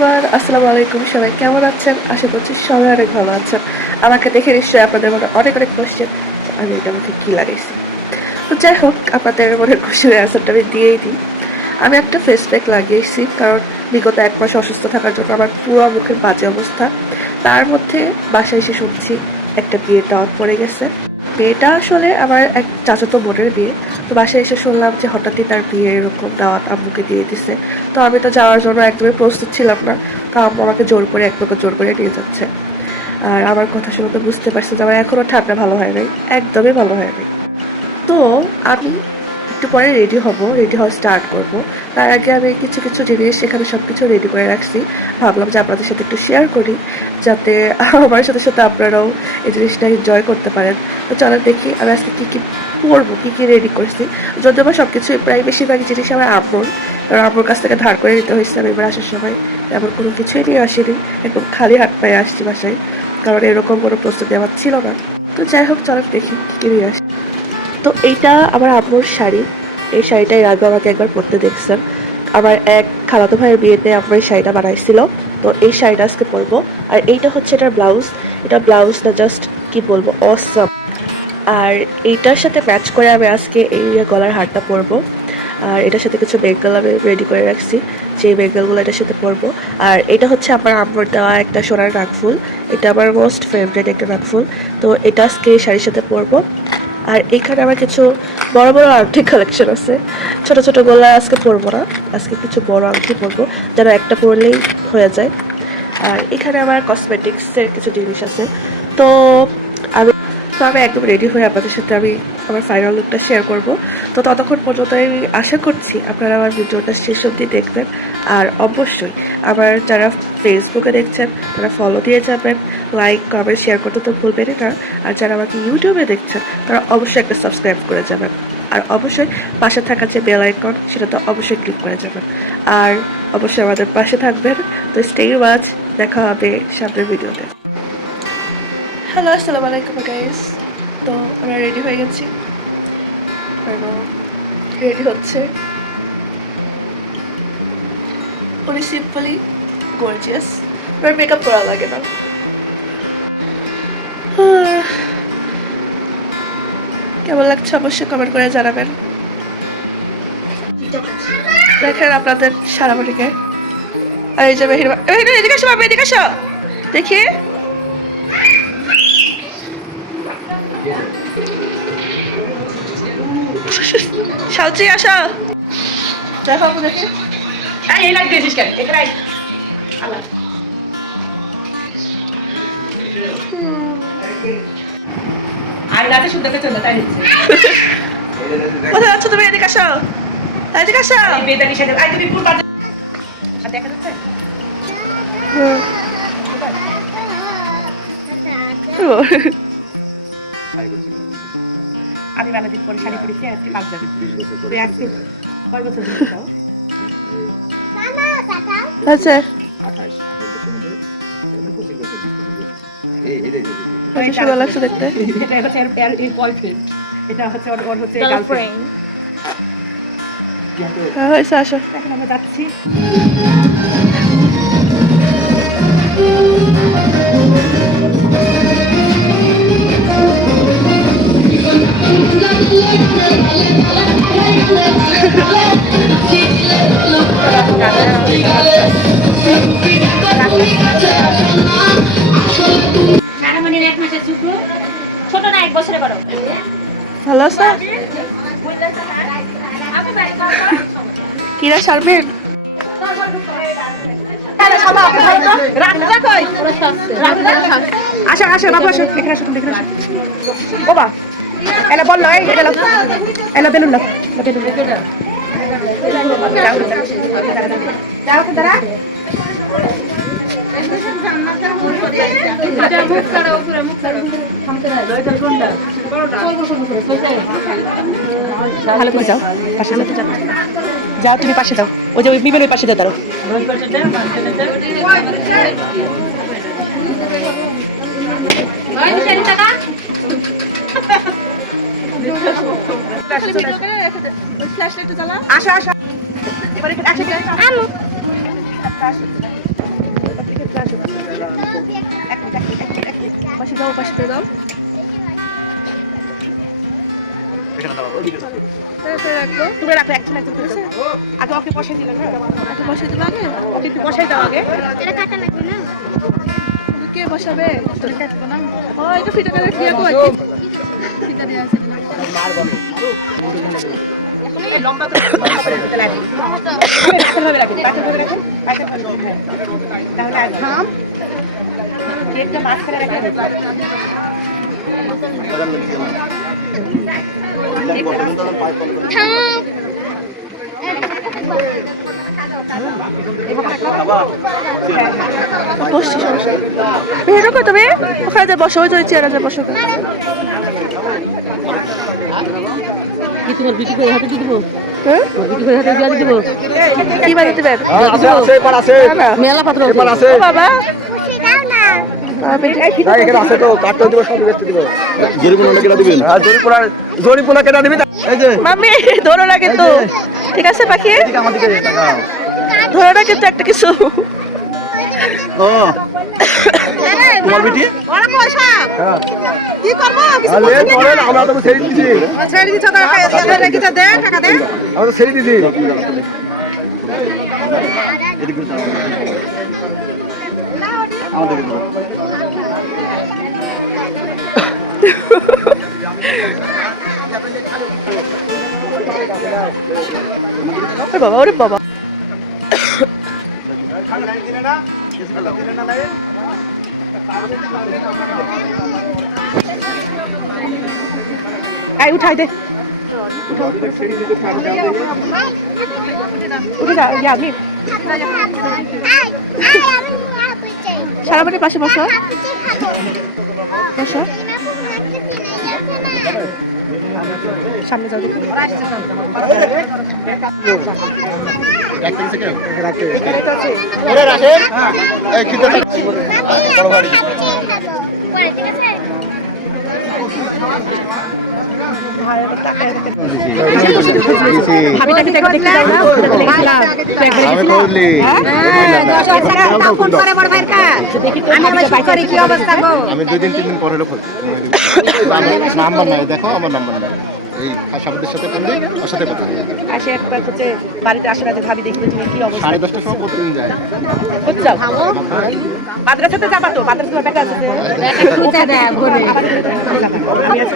Everyone, আসসালামু আলাইকুম। সবাই কেমন আছেন? আশা করছি সবাই অনেক ভালো আছেন। আমাকে দেখে নিশ্চয়ই আপনাদের মনে অনেক অনেক কোশ্চেন আমি এটা আমাকে কী লাগাইছি? তো যাই হোক, আপনাদের মনে কোশ্চেনের অ্যান্সারটা আমি দিয়েই দিই। আমি একটা ফেস প্যাক লাগিয়েছি কারণ বিগত এক মাস অসুস্থ থাকার জন্য আমার পুরো মুখের বাজে অবস্থা। তার মধ্যে বাসায় এসে শুনছি একটা বিয়ে দাওয়াত পড়ে গেছে। বিয়েটা আসলে আমার এক চাচাতো বোনের বিয়ে। তো বাসায় এসে শুনলাম যে হঠাৎই তার বিয়ে এরকম দাওয়াত আম্মুকে দিয়ে দিছে। তো আমি তো যাওয়ার জন্য একদমই প্রস্তুত ছিলাম না। তো আম্মু আমাকে জোর করে, এক প্রকার জোর করে নিয়ে যাচ্ছে। আর আমার কথা শুনে তো বুঝতে পারছি যে আমার এখনও ঠান্ডা ভালো হয় নাই, একদমই ভালো হয় নাই। তো আমি একটু পরে রেডি হব, রেডি হওয়া স্টার্ট করব। তার আগে আমি কিছু কিছু জিনিস এখানে সব কিছু রেডি করে রাখছি। ভাবলাম যে আপনাদের সাথে একটু শেয়ার করি, যাতে আমার সাথে সাথে আপনারাও এই জিনিসটা এনজয় করতে পারেন। তো চলো দেখি আমি আজকে কী কী পরবো কী কী রেডি করছি। যদিও বা সব কিছুই প্রায় বেশিরভাগ জিনিস আমার আম্মুর কারণ আম্মুর কাছ থেকে ধার করে নিতে হয়েছে আমি এবার আসার সময় এমন কোনো কিছুই নিয়ে আসিনি, একদম খালি হাত পায়ে আসছি বাসায়, কারণ এরকম কোনো প্রস্তুতি আমার ছিল না। তো যাই হোক, চলো দেখি কী কী নিয়ে আসি। তো এইটা আমার আম্মুর শাড়ি, এই শাড়িটা এর আগে আমাকে একবার পরতে দেখছেন আমার এক খালাতো ভাইয়ের বিয়েতে আমার এই শাড়িটা বানাইছিল, তো এই শাড়িটা আজকে পরবো। আর এইটা হচ্ছে এটার ব্লাউজ, এটা ব্লাউজটা জাস্ট কি বলব অসম এইটার সাথে ম্যাচ করে আমি আজকে এই গলার হারটা পরবো। আর এটার সাথে কিছু বেঙ্গল আমি রেডি করে রাখছি যে বেঙ্গলগুলো এটার সাথে পরবো। আর এটা হচ্ছে আমার আম্মুর দেওয়া একটা সোনার নাকফুল এটা আমার মোস্ট ফেভারিট একটা নাকফুল তো এটা আজকে শাড়ির সাথে পরবো। আর এখানে আমার কিছু বড় বড় আংটি কালেকশন আছে। ছোট ছোট গোলা আজকে পরবো না। আজকে কিছু বড় আংটি পরবো, যেন একটা পরলেই হয়ে যায়। আর এখানে আমার কসমেটিক্সের কিছু জিনিস আছে। তো আমি তো আমি একদম রেডি হয়ে আপনাদের সাথে আমি আমার ফাইনাল লুকটা শেয়ার করব। তো ততক্ষণ পর্যন্ত আমি আশা করছি আপনারা আমার ভিডিওটা শেষ অবধি দেখবেন। আর অবশ্যই আমার যারা ফেসবুকে দেখছেন, তারা ফলো দিয়ে যাবেন। লাইক কমেন্ট শেয়ার করতে তো ভুলবেনই না। আর যারা আমাকে ইউটিউবে দেখছেন, তারা অবশ্যই একটা সাবস্ক্রাইব করে যাবেন। আর অবশ্যই পাশে থাকা যে বেল আইকন সেটা তো অবশ্যই ক্লিক করে যাবেন। আর অবশ্যই আমাদের পাশে থাকবেন। তো স্টে ওয়াচ দেখা হবে সামনের ভিডিওতে হ্যালো আসসালামু আলাইকুম গাইস তো আমরা রেডি হয়ে গেছি। রেডি হচ্ছে। উনি সিম্পলি গর্জিয়াস এবার মেকআপ করা লাগে না। কেমন লাগছে অবশ্যই কমেন্ট করে জানাবেন। দেখেন আপনাদের সারা বাড়িকে আর এই যে মেহির এদিকে আসো এদিকে আসো দেখি। সাউচি আসো। দেখো দেখি। এই লাইট দিয়েছিস কেন? এখানে। আল্লাহ। আয়নাতে শুনতে চলে তাই কোথায় যাচ্ছ তুমি? এদিকে আসো। এদিকে আসো। বেদানি সাথে আই তুমি পুরো দেখা যাচ্ছে? আমি মেলা দিন পরে শাড়ি পরেছি আজকে পাঁচ যাবে তুই আজকে কয় বছর ধরে তাও? আচ্ছা বুঝি। আচ্ছা দেখতে? এটা হচ্ছে ওর হচ্ছে গার্লফ্রেন্ড হ্যাঁ হয়েছে আসো। এখন আমরা যাচ্ছি। ভালো আছো কিরা শারমিন আসো আসো বাবু আসো এখানে আসো এখানে আসো ও বা এলা বলল এই, এলা এলা বেলুন লাও বেলুন যাও যাও দাঁড়া ভালো করে যাও, পাশে যাও যাও। তুমি পাশে যাও। ওই যে ওই বিমের ওই পাশে যাও দাঁড়ো আসো আসো এখানে আসো মিনিট পাশে দাও পাশে দাও তুমি রাখো একজন একজন করে আগে ওকে বসে দিলাম হ্যাঁ একটা বসে দিবা আগে ওকে একটু বসাই দাও আগে বসাবে এটা ফিটা করে কি করব কি এই লম্বা বসছি সমস্যা ওখানে বসো ওই তো চেয়ারে বসো। কি তোমার বিক্রি করে হাতে দিয়ে দিব? হ্যাঁ? বিক্রি করে হাতে দিয়ে দিব? কি বানিয়ে দিবেন আছে আছে এবার আছে। না, না। মেলা পাত্র এবার আছে। বাবা। হ্যাঁ জরিপুনা জরিপুনা কেটে দিবি এই যে। মাম্মি ধরো না কিন্তু। ঠিক আছে পাখি? ধরো না কিন্তু একটা কিছু। ও। তোমার বেটি ওরা পয়সা হ্যাঁ। কি করব? কিছু আরে চলেন আমরা তো ছেড়ে দিছি ছেড়ে দিচ্ছ টাকা রেখে দে টাকা দে। আমরা তো ছেড়ে দিছি এদিকে যাও আমাদেরকে দাও ওরে বাবা ওরে বাবা এই উঠাই দে। উঠে যা ইয়া আমি সারা বাড়ির পাশে বসো। বসো। সামনে যাও দেখি। আমি আমি তিন দিন পরে হলো খোঁজ নাম্বার নাই দেখো আমার নাম্বার নাই। এই সাবদের সাথে ফোন দিই ওর সাথে কথা বলি। আসে একটা হচ্ছে বাড়িতে আসে না যে ভাবি দেখি তুমি কি অবস্থা? সাড়ে দশটার সময় প্রতিদিন যায়। যাও মাদ্রাসাতে যাবা তো? মাদ্রাসা আছে যে? আমি আছি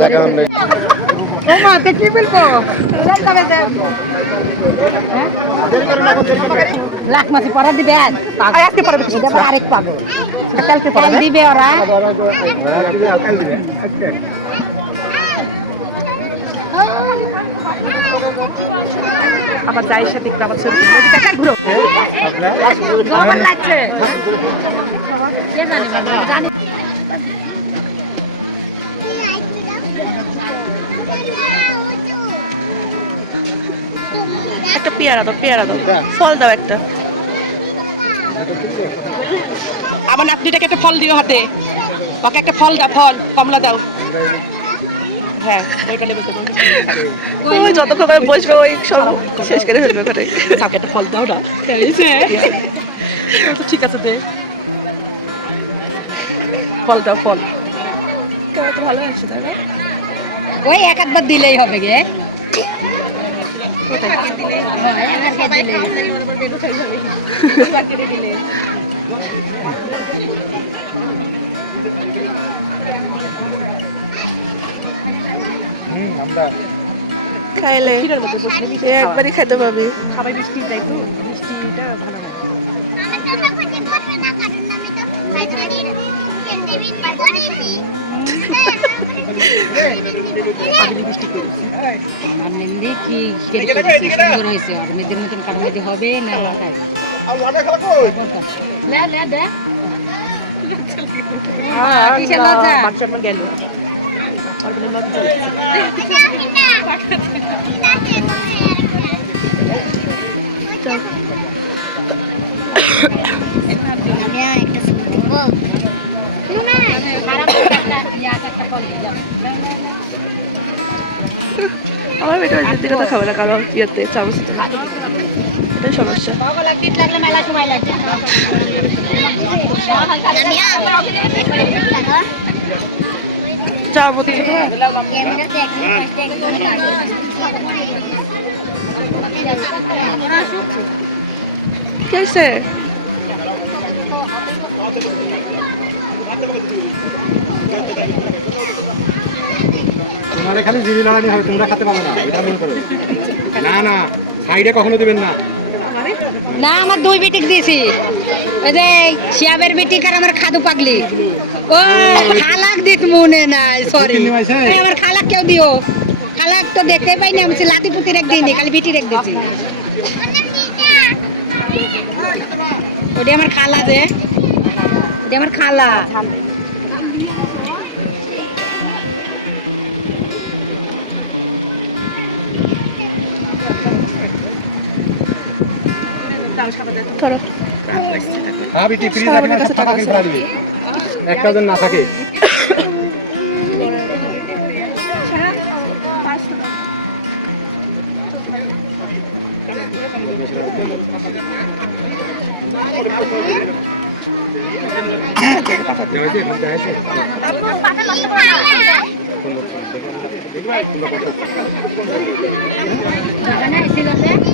জায়গা নেই। লাখ মাসে পড়া দিবে। আর আজকে পরে দেখি আরেক পাবে। কালকে পরে দিবে ওরা। আমার যায়ের সাথে একটু আমার ছবি ঘুরো। লাগছে। একটা পেয়ারা দাও পেয়ারা দাও। ফল দাও একটা। আমার নাতনিটাকে একটা ফল দিও হাতে। ওকে একটা ফল দাও, ফল, কমলা দাও। হ্যাঁ ওইটা নেবে তো যতক্ষণ করে বসবে ওই সব শেষ করে ফেলবে ওখানে কাউকে একটা ফল দাও না। তো ঠিক আছে দে। ফল দাও ফল। তো ভালো আছে তাই ওই এক একবার দিলেই হবে গে। খাইলে একবারই পাবি। সবাই তো ভালো হয় করেছি আমার মেহেন্দি কি কেটে সুন্দর হয়েছে। আর মেয়েদের মতন কারও মেয়েদি হবে না? বাচ্চা আমার গেল। আমার বেটা দিকে তো খাবে না কারণ ইয়েতে চামচ ওটাই সমস্যা। মেলা সময় লাগবে। যাওয়ার মতো কি হয়েছে তোমার এখানে জিবি লড়ানি হবে, তোমরা খেতে পারবে না, এটা না না সাইডে কখনো দিবেন না। না আমার দুই বেটিক দিয়েছি ওই যে শিয়াবের বেটিক আর আমার খাদু পাগলি। ও খালাক দিত মনে নাই সরি আমার খালাক কেউ দিও। খালাক তো দেখতে পাইনি আমি লাতি পুতি রেখ দিইনি খালি বেটি রেখ দিয়েছি ওটি আমার খালা যে। ওটি আমার খালা। ধরো হ্যাঁ একটা যেন না থাকে। দেখাইছে, দেখাইছে। এই যে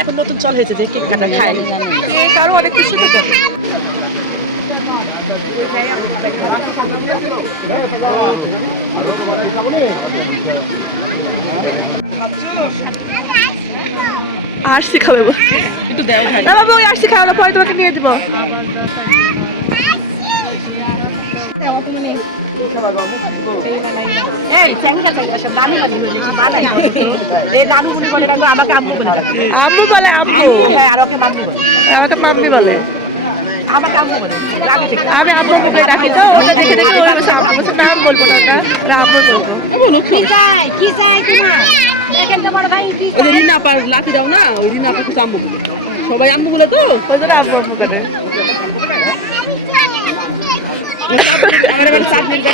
এখন নতুন চল হয়েছে যে কেক কাটা খায় কেক আরও অনেক কিছু তো করে। আরসি খাবে বল। একটু দেও না বাবা ওই আরসি খাওয়ানোর পরে তোমাকে নিয়ে দিব আম্মু বলে আম্মু হ্যাঁ আর ওকে মাম্মি বলে। আমাকে মাম্মি বলে। আম্মু বলে। রাগে ঠিক আমি আম্মু মুখে ডাকি তো ওটা দেখে দেখে ওই বসে বলছে নাম বলব না ওটা বলব। কি চাই কি চাই তোমার? এখানটা বড় ভাই কি ওই রিনা লাঠি দাও না ওই রিনা কিছু আম্মু বলে। সবাই আম্মু বলে তো? ওই জন্য আম্মু করে আমার এবার চাটনির ব্যাটা বিটে আপু বলে। হ্যাঁ আমি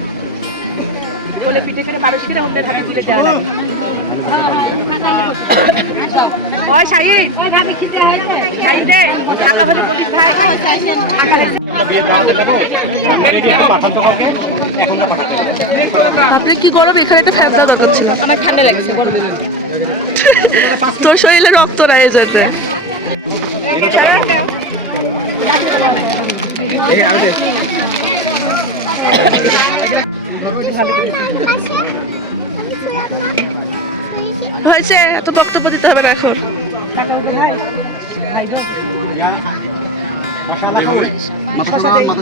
বলে পিঠে করে করে তুলে দেওয়া লাগে। ওই ওই ভাবি খিদে হয়েছে রে টাকা বলে ভাই। আপনি কি গরম? এখানে একটা ফ্যান দেওয়া দরকার ছিল। অনেক ঠান্ডা লাগছে গরমে তোর শরীরে রক্ত নাই যেতে। এই। হয়েছে এত বক্তব্য দিতে হবে না এখন। টাকা উঠে ভাই ভাই গো ইয়া, মশালা খাব মাথা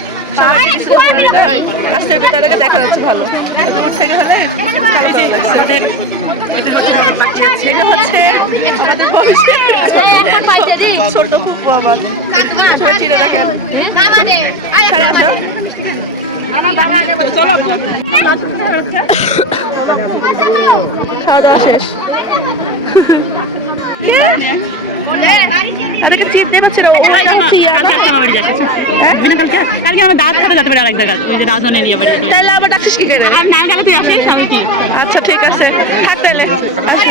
দেখা যাচ্ছে ভালো দূর থেকে হলে কালো কালো এটা হচ্ছে আমাদের ভবিষ্যৎ ছোট চিনে খাওয়া দাওয়া শেষ। কে আরে চিনতে পারছি না ওটা হচ্ছে না? কালকে? আমার দাঁত খাতে যেতে পারে আরেক জায়গায় ওই যে রাজন এরিয়া বাড়ি। তাইলে আবার ডাকছিস কি করে? আর না গেলে তুই আসিস আমি কি? আচ্ছা ঠিক আছে। থাক তাইলে আসি।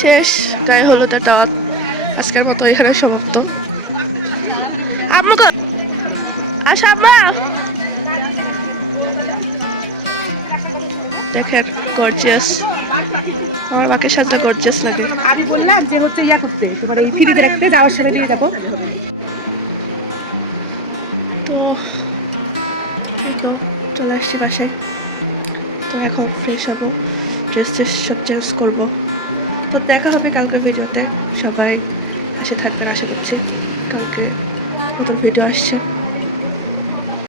শেষ। গায়ে হলুদের দাওয়াত আজকের মতো এখানে সমাপ্ত। আম্মু আসা আম্মা। দেখেন গর্জিয়াস আমার বাকি সাজটা গর্জিয়াস লাগে। আমি বললাম যে হচ্ছে ইয়া করতে তোমার এই ফ্রিতে রাখতে যাওয়ার যাব। তো এই তো চলে আসছি বাসায়। তো এখন ফ্রেশ হব ড্রেস ট্রেস সব চেঞ্জ করব। তো দেখা হবে কালকের ভিডিওতে সবাই পাশে থাকবেন আশা করছি। কালকে নতুন ভিডিও আসছে।